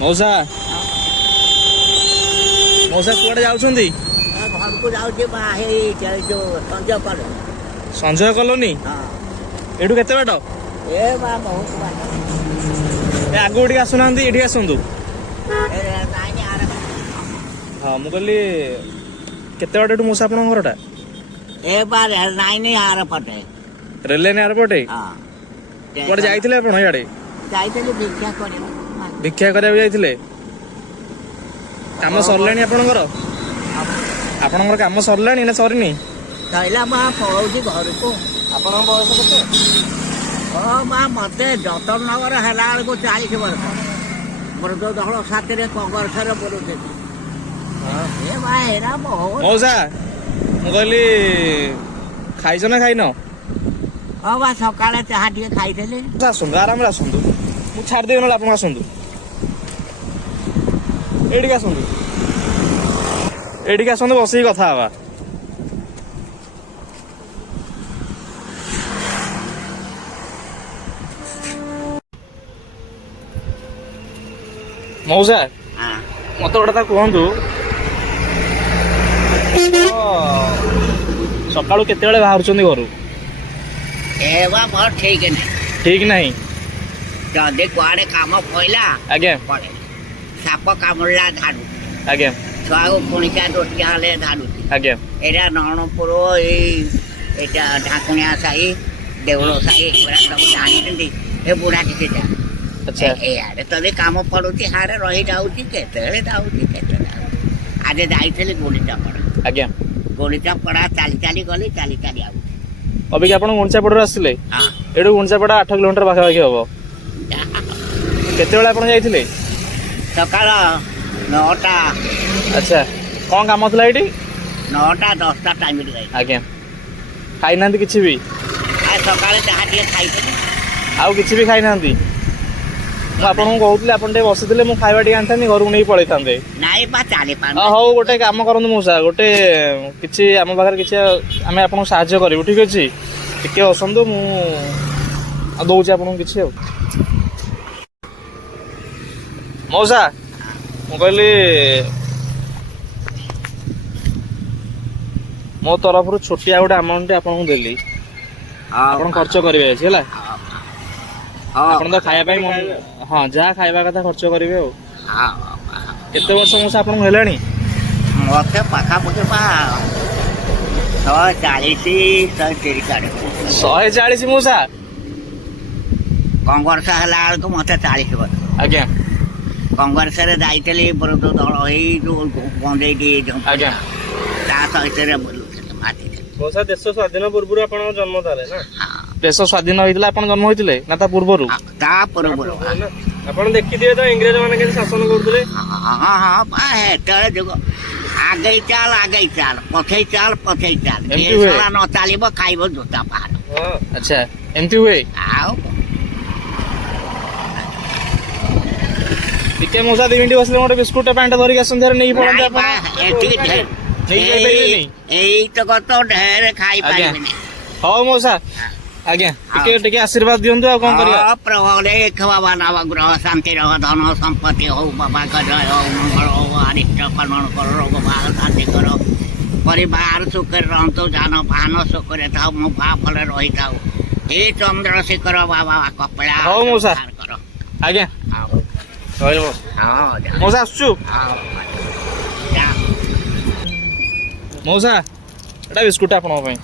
मौसा मौसा कुआडे जाउछंदी घर को जाउछे बा हे जो संजय कलो संजय कॉलोनी हां एडू केते बाटो ए बा बहुत बात ए आगो उडी आसुनांदी एडी आसंदु ए नाइ ने आर हां मु कहली केते बाटो एडू मौसा आपन घरटा ए बा नाइ ने आर पटे रेले ने एयरपोर्ट हां कुआडे जाइथिले आपन याडे जाइथिले भिक्षा करे भिक्षा करिया जाइथिले काम सरलानी आपनकर आपनकर काम सरलानी ना सरिनी तैला बा पळौची घर को आपन बयस केते ओ बा मते जतन नगर हला को 40 वर्ष मोर तो दहलो साथरे कंगर सर बोलुते हां ए बा हेरा बहुत मौसा मु कहली खाइछ ना खाइनो ओ बा सकाळे चाहा ଟିକେ खाइथले आसंदु आराम रे आसंदु मु छाड़ देबो ना आपन आसंदु एडिक आसंदु एडिक आसंदु बसी कथा हवा मौसा हां मत गोटा कहतु सकाळू केते बेले बाहर घर ए बा बहुत ठीक है ठीक नहीं जदे कुआडे काम पइला आज्ञा पड़े साप कामुला धाडू आज्ञा छुआ को पुणिका दोटिया हले धाडू आज्ञा एरा नरणपुर एटा ढाकुनिया साई देवलो साई एरा सब जानी दंदी ए बुढ़ा टिके जा अच्छा ए यार तदे काम पड़ुची हारे रही जाउची केतेले जाउची केतेले आज जाइथले गोलीचा पड़ा आज्ञा गोलीचा पड़ा चाली चाली गली चाली चाली आउ अभी आपण गुंचापड़ आसिले हां एडू गुंचापड़ 8 किलोमीटर पाखा पाखी हबो केते बेले आपण जाइथिले सकाळ 9टा अच्छा कौन काम होतला एटी 9टा 10टा टाइम रे आज्ञा खाइ नांती किछि भी आ सकाळे चाहा ଟିକେ खाइथले आउ किछि भी खाइ नांती मु आपन कहउतले आपन ते बसितले मु खाइबा टी आनथानी घर नै पळै थांदे नाइ बा चाली पान हो गोटे काम करंतु मौसा गोटे किछि आम पाखर किछि आमे आपन सहाय्य करिवु ठीक अछि टिके असंदु मु दउछि आपन किछि मौसा मु कहली मो तरफ छोटिया गोटे अमाउंट आपन देली आपन खर्च करिवे अछि हला आपन तो खाया पाई हां जा खाइबा कथा खर्च करिवे हां केते वर्ष मौसा आपन हेलानी मते पाखा पके पा 140 140 मौसा कंगरसा हला को मते 40 वर्ष आज्ञा कंगरसा रे जाइतले बरद दळ एई जो बंदे दी आज्ञा ता सहितरे बोलुथले माटी मौसा देश स्वाधीन पूर्व आपन जन्म थाले ना देश स्वाधीन होइतला आपन जन्म होइतले ना ता पूर्वरु ता पूर्वरु आपन देखि दिए तो इंग्रज माने के शासन करथले हां हां बा हे तळे जगो आगे चाल पछै चाल ए साला न चालिबो खाइबो जोता पहाड़ हां अच्छा एमती हुए आओ टिके मौसा 2 मिनिट बसले मोटे बिस्कुट पैंट धरि के संध्यार नहीं पड़ते आपन एठी ढेर एई तो कत ढेर खाई पाइबे हो मौसा आज्ञा टिके आशीर्वाद दियंतु आ कोन करिया प्रभु ले खवा नाव ग्रह शांति रह धन संपत्ति हो बाबा का जय हो मंगल हो अनिष्ट कल्याण कर रोग बाल शांति करो परिवार सुख रहतो जान भान सुख रे थाओ मो भा फल रही थाओ हे चंद्रशेखर बाबा कपड़ा हो मौसा करो आज्ञा आओ होइलो हां मौसा आसु आओ जा मौसा एटा बिस्कुट आपन पई